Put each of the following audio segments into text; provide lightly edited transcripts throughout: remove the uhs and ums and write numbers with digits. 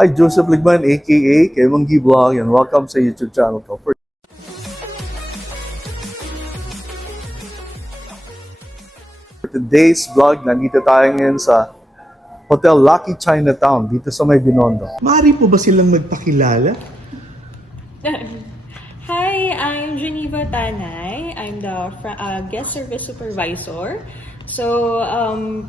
Hi, Joseph Ligman, aka Kemanggi Vlog, and welcome sa YouTube channel ko. For today's vlog, nandito tayo ngayon sa Hotel Lucky Chinatown, dito sa May Binondo. Maaari po ba silang magpakilala? Hi, I'm Geneva Tanay. I'm the guest service supervisor. So,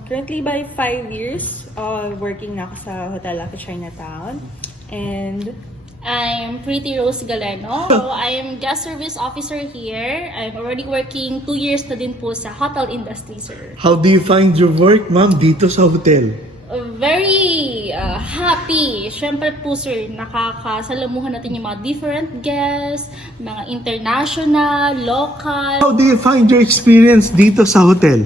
currently by 5 years, working na ako sa Hotel Lucky Chinatown. And I'm Pretty Rose Galeno. So, I am guest service officer here. I'm already working 2 years na din po sa hotel industry, sir. How do you find your work, ma'am, dito sa hotel? Very happy. Siyempre po, sir, nakakasalamuhan natin yung mga different guests, mga international, local. How do you find your experience dito sa hotel?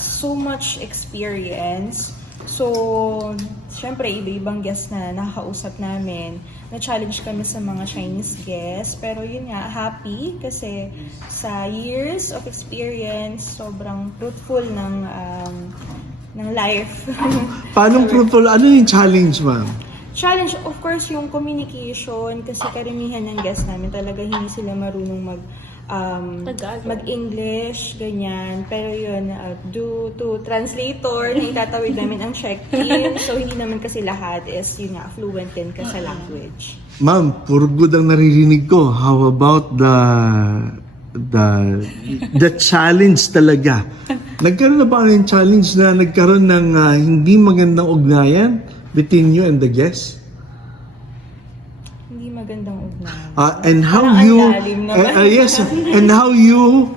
so much experience. So, syempre, iba-ibang guests na nakakausap namin. Na-challenge kami sa mga Chinese guests. Pero yun nga, happy kasi sa years of experience, sobrang fruitful ng life. Paano fruitful? Ano yung challenge, ma'am? Challenge, of course, yung communication. Kasi karamihan ng guests namin talaga hindi sila marunong mag-English, ganyan. Pero yun, due to translator, na itatawid namin ang check-in. So, hindi naman kasi lahat is, yun nga, fluent din ka sa language. Ma'am, puro good ang naririnig ko. How about the challenge talaga? Nagkaroon na ba ng challenge na nagkaroon ng hindi magandang ugnayan between you and the guests? Hindi magandang ugnayan. And how Parang you ang lalim naman. yes, and how you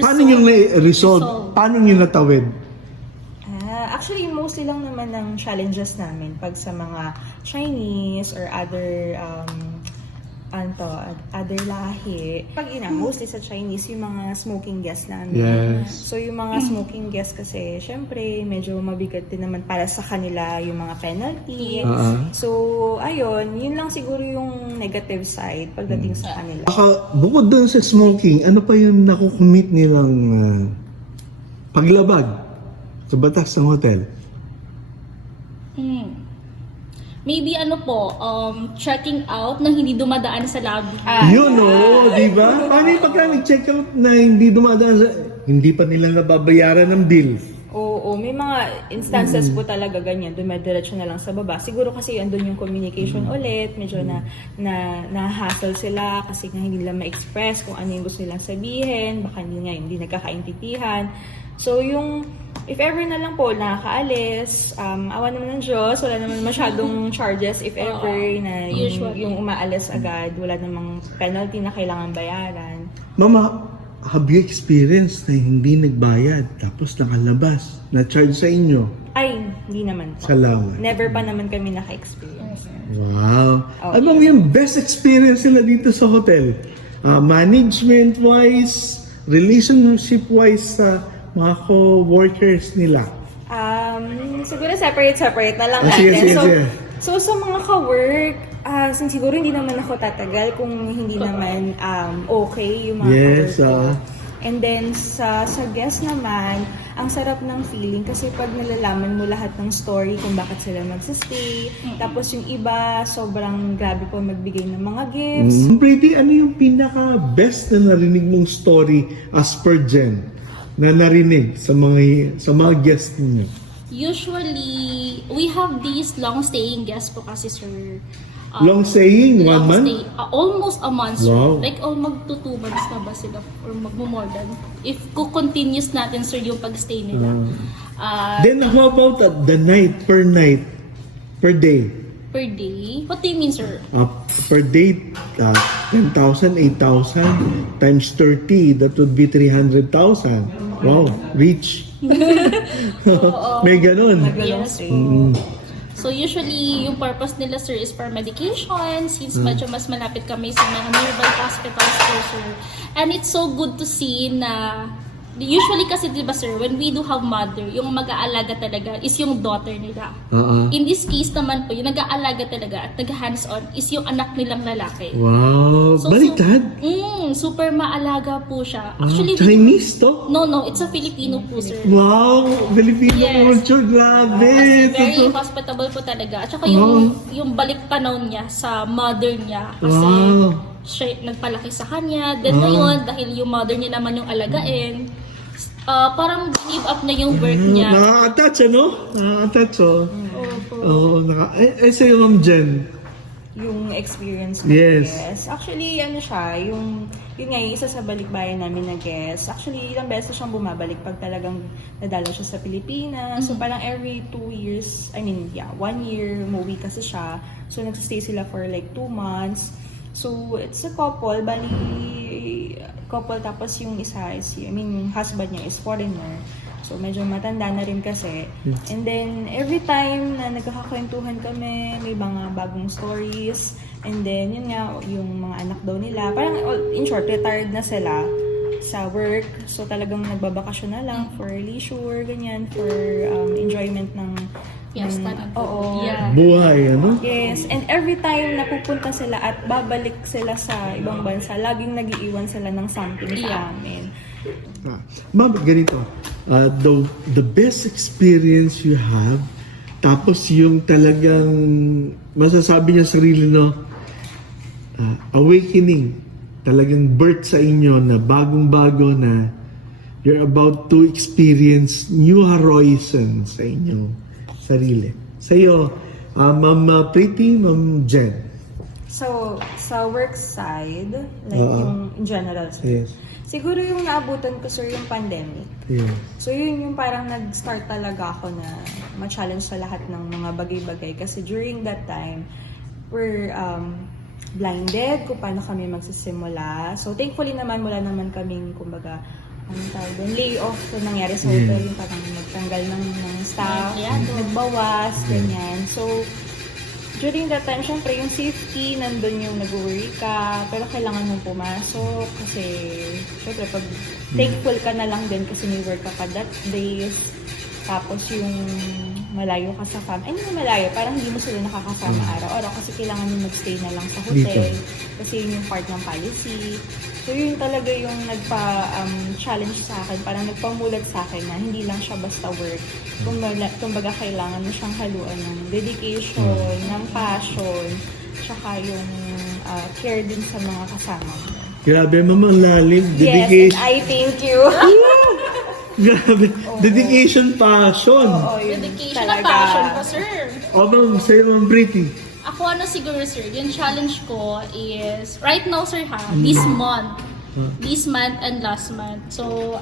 paano yung resolve? Paano yung natawid? Actually, mostly lang naman ng challenges namin pag sa mga Chinese or other other lahi. Pag mostly sa Chinese, yung mga smoking guests namin. Yes. So, yung mga smoking guests kasi, syempre, medyo mabigat din naman para sa kanila yung mga penalty. So, ayun, yun lang siguro yung negative side pagdating sa kanila. Bukod doon sa smoking, ano pa yung nakukumit nilang paglabag sa batas ng hotel? Maybe checking out na hindi dumadaan sa lobby. Yun di ba? Paano yung pagka nag-check out na hindi dumadaan sa... Hindi pa nila nababayaran ng bill? Oo, may mga instances po talaga ganyan, dumediretso na lang sa baba. Siguro kasi andun yung communication ulit, medyo na-hassle sila kasi nga hindi nila ma-express kung ano yung gusto nilang sabihin, baka hindi nagkakaintindihan. So if ever na lang po nakakaalis, awa naman ng Diyos, wala naman masyadong charges if ever na yung umaalis agad, wala namang penalty na kailangan bayaran. Mama, have you experienced na hindi nagbayad tapos nakalabas, na-charge sa inyo? Ay, hindi naman po. Salamat. Never pa naman kami naka-experience. Wow. Ano yung best experience nila dito sa hotel? Management-wise, relationship-wise sa mga co-workers nila? Siguro separate na lang Sige, natin. sige. So sa mga ka-work, siguro hindi naman ako tatagal kung hindi naman okay yung mga Yes, ka-work ko. And then sa guest naman, ang sarap ng feeling kasi pag nalalaman mo lahat ng story kung bakit sila magsistay, tapos yung iba sobrang grabe po magbigay ng mga gifts. Pretty, ano yung pinaka-best na narinig mong story as per Jen na narinig sa mga guests niyo? Usually, we have these long-staying guests po kasi, sir. Long staying? 1 month? Almost a month, sir. Wow. Like, magto 2 months na ba sila? Or magmo-more than? If continuous natin, sir, yung pag-stay nila. Then how about the night, per day? Per day? What do you mean, sir? Per day, 10,000, 8,000 times 30, that would be 300,000. Wow, rich. May ganun. Yes. So usually, yung purpose nila, sir, is for medication since medyo mas malapit kami sa mga nearby hospitals po, sir. And it's so good to see na usually kasi, di ba sir, when we do have mother, yung mag-aalaga talaga is yung daughter nila. In this case naman po, yung nag-aalaga talaga at nag-hands-on is yung anak nilang lalaki. Wow, So, baliktad. super maalaga po siya. Actually, Chinese to? no, it's a Filipino po, sir. Wow, Filipino Yes. culture, grabe. Kasi very Totoo. hospitable po talaga. At saka yung balik panahon niya sa mother niya. Kasi Wow. siya nagpalaki sa kanya. Then ngayon, dahil yung mother niya naman yung alagain, parang give up na yung work niya. Nakaka-touch, ano? Nakaka-touch, oh. Opo. Oo, sa'yo, Ma'am Jen. Yung experience mo, Yes. Actually, ano siya, yun nga, yung isa sa balikbayan namin na guest. Actually, ilang beses na siyang bumabalik pag talagang nadala siya sa Pilipinas. So, parang every 2 years, 1 year, umuwi kasi siya. So, nagsistay sila for like 2 months. So, it's a couple, couple tapos yung isa is, yung husband niya is foreigner. So, medyo matanda na rin kasi. And then, every time na nagkakakwentuhan kami, may mga bagong stories. And then, yun nga, yung mga anak daw nila. Parang, in short, retired na sila sa work. So, talagang nagbabakasyon na lang for leisure, ganyan, for enjoyment ng Fiesta na po. Oo. Yeah. Buhay, ano? Yes, and every time napupunta sila at babalik sila sa ibang bansa, laging nag-iiwan sila ng something sa amin. Ma'am, ganito. The best experience you have, tapos yung talagang masasabi niya sarili, no? Awakening. Talagang birth sa inyo na bagong-bago na you're about to experience new horizon sa inyo sarili. Sa'yo, Ma'am Pretty, Ma'am Jen. So, sa work side, like Oo. yung in general, sir, Yes. siguro yung naabutan ko, sir, yung pandemic. Yes. So, yun yung parang nag-start talaga ako na ma-challenge sa lahat ng mga bagay-bagay. Kasi during that time, we're blinded kung paano kami magsisimula. So, thankfully naman, wala naman kaming, kumbaga, anong tawag doon, layoff na nangyari sa hotel, yung parang nagtanggal ng staff, nagbawas, ganyan. So, during that time, syempre, yung safety, nandun yung nag-worry ka, pero kailangan mong pumasok kasi, syempre, pag thankful ka na lang din kasi may work ka pa that days, tapos yung malayo ka sa family, hindi malayo, parang hindi mo sila nakakasama araw-araw kasi kailangan mo magstay na lang sa hotel, kasi yun yung part ng policy. So, yun talaga yung nagpa-challenge sa akin, parang nagpamulat sa akin na hindi lang siya basta work. Kumbaga kailangan mo siyang haluan ng dedication, ng passion, tsaka yung care din sa mga kasama mo. Grabe, Ma'am, ang lalim. Yes, Dedication. and I thank you. Grabe. Dedication, passion. Oo, yun Dedication talaga. na passion ko, sir. O, Ma'am, sa'yo, Ma'am Pretty. Ako siguro sir, yung challenge ko is, right now sir this month and last month. So,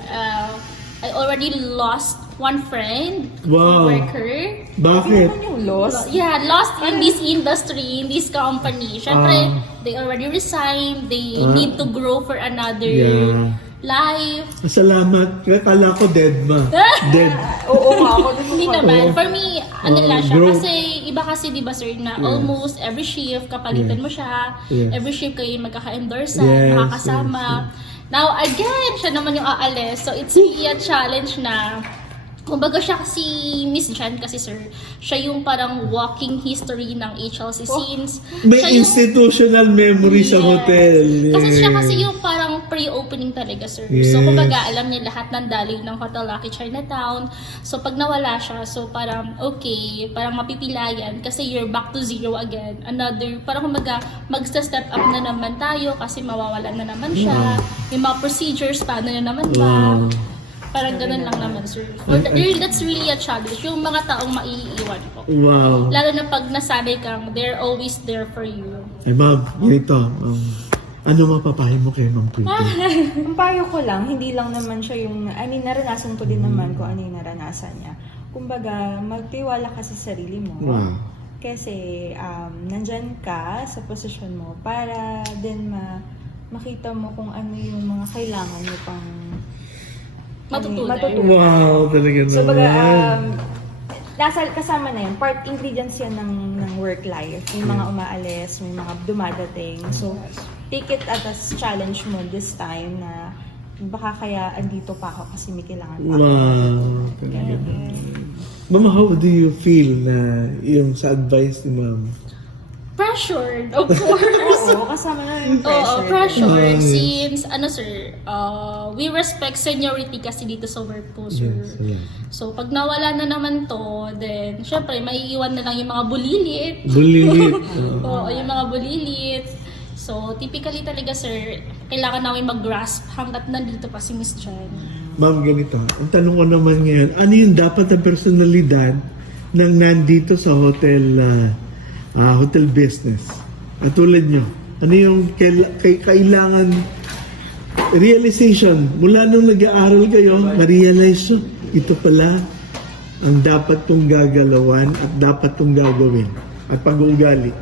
I already lost one friend, Wow. worker. Bakit? Ano yung loss? Yeah, lost in this industry, in this company. Syempre, they already resigned, they need to grow for another Yeah. life. Salamat. Kala ko dead, ma. Dead. Oo nga ako. Hindi naman. For me, ano lang siya. growth. Kasi, iba kasi, di ba sir, na almost every shift, kapalitan mo siya. Yes. Every shift kayo magkaka-endorse, Yes, makakasama. Now, again, siya naman yung aalis. So, it's really a challenge na, kumbaga siya si Miss Jan kasi sir, siya yung parang walking history ng HLC since May siya yung- institutional memory sa Yes. hotel. Kasi siya Yeah. kasi yung parang pre-opening talaga, sir. Yes. So, kumbaga, alam niya lahat ng daloy ng Hotel Lucky Chinatown. So, pag nawala siya, so parang, okay, parang mapipilayan kasi you're back to zero again. Another, parang kumbaga, mag-step up na naman tayo kasi mawawalan na naman siya. May mga procedures, paano na naman ba? Wow. Parang ganun lang naman, sir. That's really a challenge. Yung mga taong maiiwan ko. Wow. Lalo na pag nasanay kang, they're always there for you. Ay, ma'am, ganito. Ano mapapayo mo kay Ma'am Pretty? Ang payo ko lang, hindi lang naman siya yung, naranasan ko din naman kung ano yung naranasan niya. Kumbaga, magtiwala ka sa sarili mo. Wow. Kasi, nandyan ka sa posisyon mo para din makita mo kung ano yung mga kailangan mo pang Matutunan. Wow, talaga naman. So, baga, kasama na yun. Part ingredients yan ng work life. May mga umaalis, may mga dumadating. So, take it as challenge mo this time na baka kaya andito pa ako kasi may kailangan pa ako. Wow. Ma'am, how do you feel na yung sa advice ni ma'am? Pressured, of course. Oo, kasama na yung Oo, pressure. pressure. Yes. Since, sir, we respect seniority kasi dito sa work po, sir. Yes, yeah. So, pag nawala na naman to, then, syempre, maiiwan na lang yung mga bulilit. Bulilit. Oo, yung mga bulilit. So, typically talaga, sir, kailangan namin mag-grasp hanggat nandito pa si Miss Jen. Ma'am, ganito. Ang tanong ko naman ngayon, ano yung dapat na personalidad ng nandito sa hotel hotel business? At tulad nyo, ano yung kailangan realization mula nung nag-aaral kayo, ma-realize nyo, ito pala ang dapat kong gagalawan at dapat kong gagawin at pag-uugali.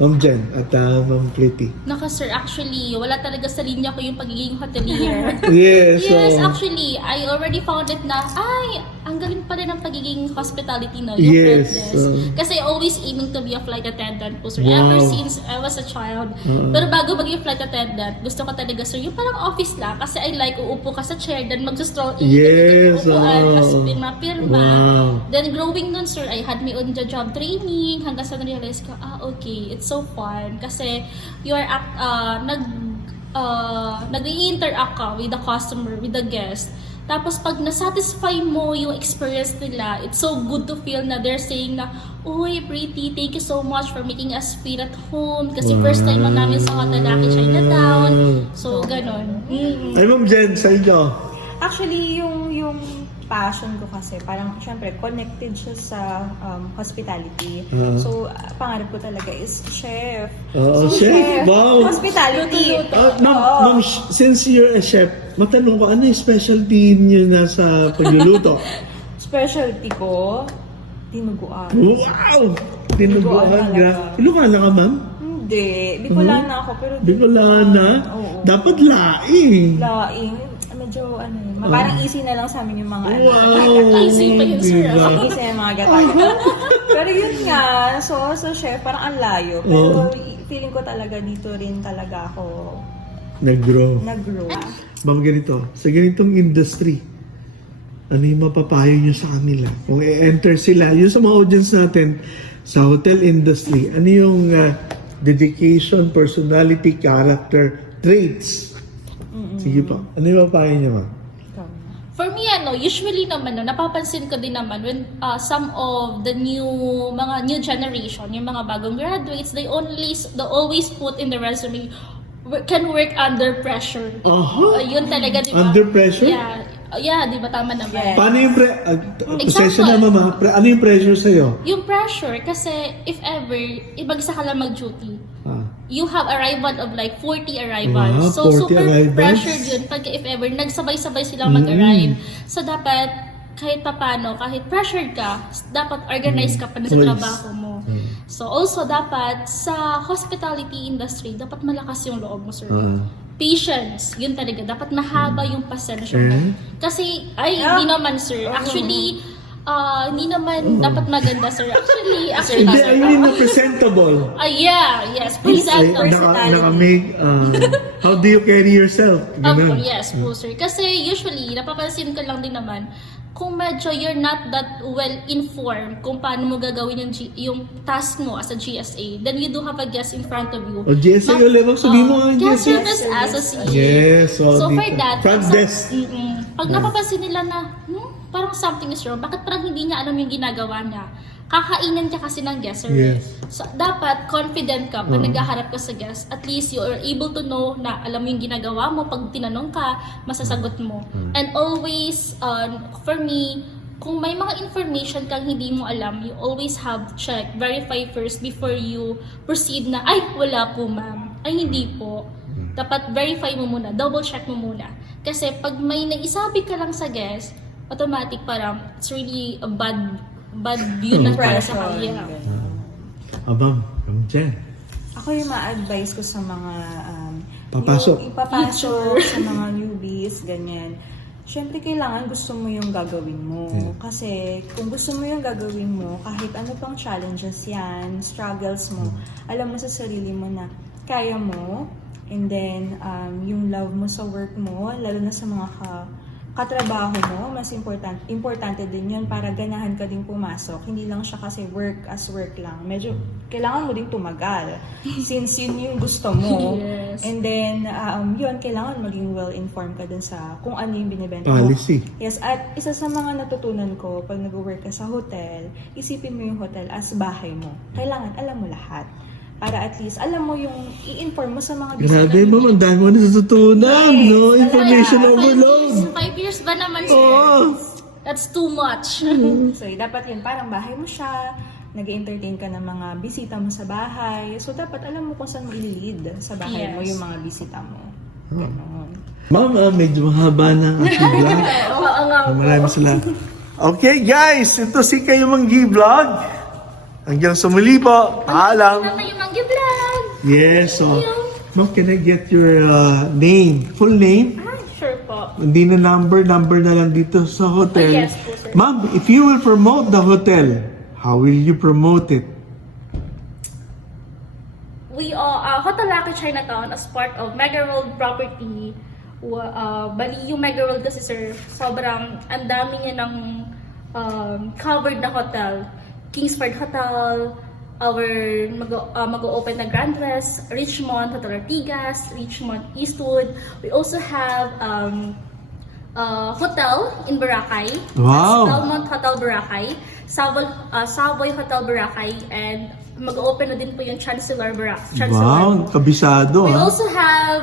Ma'am Jen at Ma'am Pretty. Naka, sir, actually, wala talaga sa linya ko yung pagiging hotelier. Yes. Yes, so, actually, I already found it na, ang galing pa rin ng pagiging hospitality, no? Yung Yes, front desk. Kasi always aiming to be a flight attendant po, sir. Wow. Ever since I was a child. Pero bago maging flight attendant, gusto ko talaga, sir, yung parang office lang. Kasi I like, uupo ka sa chair, then mag-stroll in. Yes, Upuan, oh. tapos pirma. Wow. Then growing nun, sir, I had my own job training hanggang sa na-realize ko, okay, it's so fun. Kasi you are nag-i-interact ka with the customer, with the guest. Tapos pag nasatisfy mo yung experience nila, it's so good to feel na they're saying na, uy, Pretty, thank you so much for making us feel at home. Kasi first time lang namin sa Hotel Lucky Chinatown. So, ganon. Ay, Ma'am Jen, sa inyo. Actually, yung passion ko kasi, parang syempre connected siya sa hospitality. So, pangarap ko talaga is chef. Chef? Wow. Hospitality. Ma'am, since you're a chef, matanong ko, ano yung specialty niyo na sa pagluluto? Specialty ko, tinuguan. Wow! Tinuguan. talaga. Ilocana ka, ma'am? Hindi. Bicolana ako, pero Bicolana? Oo. Dapat laing. Laing. Medyo, parang easy na lang sa amin yung mga Wow! Easy pa yun, sir. Diba? Easy na yung mga gata. Pero yun nga, so chef, parang ang layo. Pero feeling ko talaga dito rin talaga ako Nag-grow. nag-grow. Ma'am, ganito. Sa ganitong industry, ano yung mapapayo nyo sa kanila? Kung i-enter sila, yung sa mga audience natin, sa hotel industry, ano yung dedication, personality, character, traits? Sige pa. Ano yung mapapayo nyo, ma'am? For me, usually naman, napapansin ko din naman when some of the mga new generation, yung mga bagong graduates, they always put in the resume, can work under pressure. Yun talaga, di ba? Under pressure? Yeah, di ba? Tama naman. Yes. Paano yung Example. na, mama? Ano yung pressure sa'yo? Yung pressure, kasi if ever, mag-isa ka lang mag-duty, you have arrival of like 40 arrivals. Wow, 40 super arrivals? pressured yun pag if ever nagsabay-sabay silang mag-arrive. So dapat kahit papano, kahit pressured ka, dapat organized ka pa na sa Yes. trabaho mo. So also dapat sa hospitality industry, dapat malakas yung loob mo, sir. Patience, yun talaga. Dapat mahaba yung pasensya mo. Kasi, hindi naman, sir. Actually, hindi naman dapat maganda, sir. Actually, Hindi, sir. I mean na presentable. Yes, presentable. Naka-make, how do you carry yourself? Ganun. Yes po, sir. Kasi usually, napapansin ko lang din naman, kung medyo you're not that well informed kung paano mo gagawin yung task mo as a GSA, then you do have a guest in front of you. O GSA ulit, sabihin mo ang Guest GSA. service associate. Yes, So for dito. that, Front desk. pag napapansin nila na, parang something is wrong, bakit parang hindi niya alam yung ginagawa niya? Kakainin ka kasi ng guest service. Yes. So, dapat confident ka pag naghaharap ka sa guest. At least you are able to know na alam mo yung ginagawa mo. Pag tinanong ka, masasagot mo. And always, for me, kung may mga information kang hindi mo alam, you always have to check, verify first before you proceed na, ay, wala po ma'am. Ay, hindi po. Dapat verify mo muna, double check mo muna. Kasi pag may naisabi ka lang sa guest, automatic parang it's really a bad view na para sa kanya. Ma'am Jen. Ako yung ma-advise ko sa mga Papasok. yung ipapasok sa mga newbies, ganyan. Siyempre, kailangan gusto mo yung gagawin mo. Kasi kung gusto mo yung gagawin mo, kahit ano pang challenges yan, struggles mo, alam mo sa sarili mo na kaya mo, And then, yung love mo sa work mo, lalo na sa mga katrabaho mo, mas importante din yun para ganahan ka din pumasok. Hindi lang siya kasi work as work lang. Medyo kailangan mo din tumagal since yun yung gusto mo. Yes. And then, yun, kailangan maging well-informed ka dun sa kung ano yung binibenta mo. Policy. Yes, at isa sa mga natutunan ko pag nag-work ka sa hotel, isipin mo yung hotel as bahay mo. Kailangan alam mo lahat. Para at least alam mo yung i-inform mo sa mga Grabe, ma'am, ang dami mo natutunan, no? Information overload. 5 years ba naman siya? Oo. That's too much. So, dapat yun, parang bahay mo siya, nag-entertain ka ng mga bisita mo sa bahay. So, dapat alam mo kung saan mo i-lead sa bahay mo Yes. yung mga bisita mo. Ganon. Ma'am, medyo mahaba na ang aking vlog. Oo nga. Maraming salamat. Okay, guys, ito si Kayo Manggi Vlog. Hanggang sa muli po. Paalam. Ano yung Manggi Vlog? Yes, so, ma'am, can I get your name? Full name? Sure po. Hindi na number na lang dito sa hotel. Yes po, sir. Ma'am, if you will promote the hotel, how will you promote it? We are Hotel Lucky Chinatown as part of Mega World Property. Bali yung Mega World kasi sir, sobrang ang dami niya ng covered na hotel. Kingsford Hotel, our mag-open na Grand West, Richmond, Hotel Ortigas, Richmond Eastwood. We also have hotel in Boracay. Wow. That's Belmont Hotel Boracay, Savoy Hotel Boracay, and mag-open na din po yung Chancellor Boracay. Wow, kabisado We ha. also have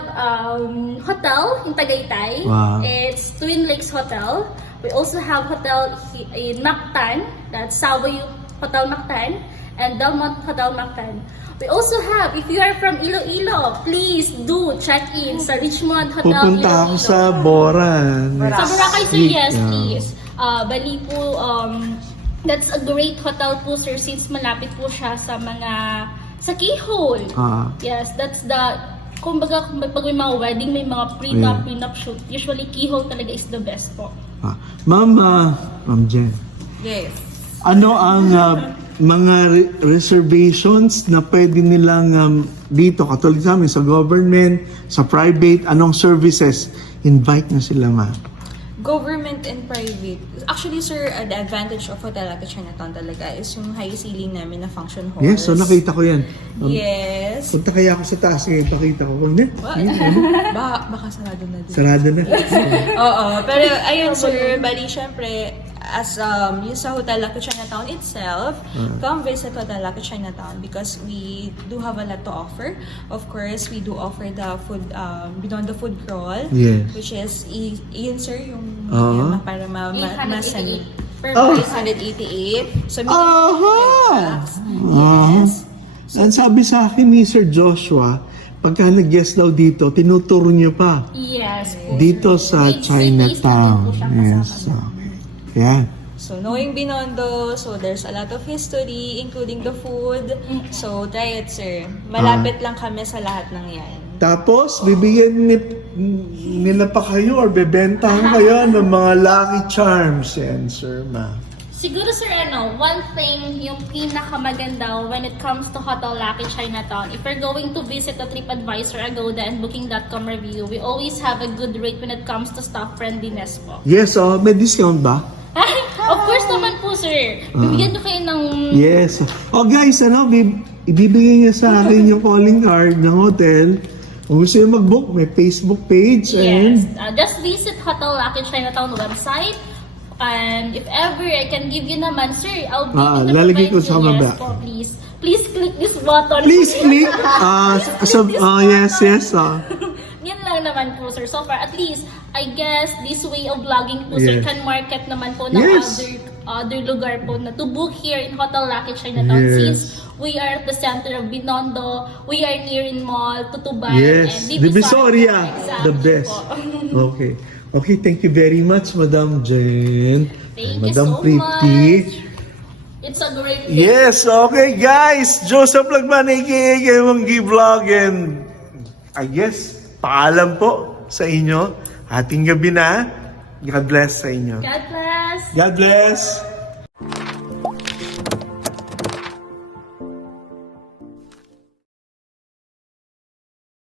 hotel in Tagaytay. Wow. It's Twin Lakes Hotel. We also have hotel in Mactan, that's Savoy Hotel Mactan, and Belmont Hotel Mactan. We also have, if you are from Iloilo, please do check in sa Richmond Hotel Pupunta ako Iloilo. sa Bora. Sa Boracay sir, week. yes Yeah. please. Bali po, that's a great hotel po sir since malapit po siya sa sa keyhole. Yes, that's the, kumbaga pag may mga wedding, may mga prenup shoot, usually keyhole talaga is the best po. Ma'am Jen, Yes. ano ang mga reservations na pwede nilang dito, katulad sa amin, sa government, sa private, anong services? Invite na sila, ma'am. Government and private. Actually, sir, the advantage of Hotel Lucky Chinatown talaga is yung high ceiling namin na function halls. Yes, so nakita ko yan. Yes. Punta kaya ako sa taas ngayon, pakita ko. Hindi, Baka sarado na din. sarado na. Oo, pero ayun sir, bali syempre, as yung sa Hotel Lucky Chinatown itself, come visit Hotel Lucky Chinatown because we do have a lot to offer. Of course, we do offer the food, Beyond the Food Crawl, Yes. which is, yun sir, yung para 888 per Oh. 688. So, minimum Aha! 5 bucks. Yes. Ang sabi sa akin ni Sir Joshua, pagka nag-guest daw dito, tinuturo niyo pa. Yes po. Dito sa May Chinatown. cities na din po siya Yes. kasama. Okay. Yan. So, knowing Binondo, so there's a lot of history, including the food. So, try it, sir. Malapit lang kami sa lahat ng yan. Tapos, bibigyan nila pa kayo or bebentahan kayo ng mga Lucky Charms. Yan, Sir Ma. Siguro sir, one thing yung pinakamaganda when it comes to Hotel Lucky Chinatown, if you're going to visit a TripAdvisor, Agoda, and Booking.com review, we always have a good rate when it comes to staff friendliness po. Yes, may discount ba? Of course naman po sir. Bibigyan ko kayo ng... Yes. Oh guys, ibibigay niya sa akin yung calling card ng hotel. Kung gusto niyo mag-book, may Facebook page. Yes. And Just visit Hotel Lucky Chinatown website. And if ever I can give you naman, sir, I'll give you the lalagay ko provide sa you. baba. Yes po, please. Please click this button. please click. Yes. Yan lang naman po, sir. So far, at least, I guess, this way of vlogging po, sir, Yes. can market naman po ng Yes. other lugar po na to book here in Hotel Lucky Chinatown. Yes. Since we are at the center of Binondo, we are near in Mall, Tutuban, Yes. and Divisoria. Exactly The best. po. Okay. Okay, thank you very much, Madam Jen. Thank you Madam so Pretty. much. It's a great Yes, okay guys. Joseph Lagman, aka Manggi Vlog, and I guess, paalam po sa inyo. Ating gabi na. God bless sa inyo. God bless. God bless.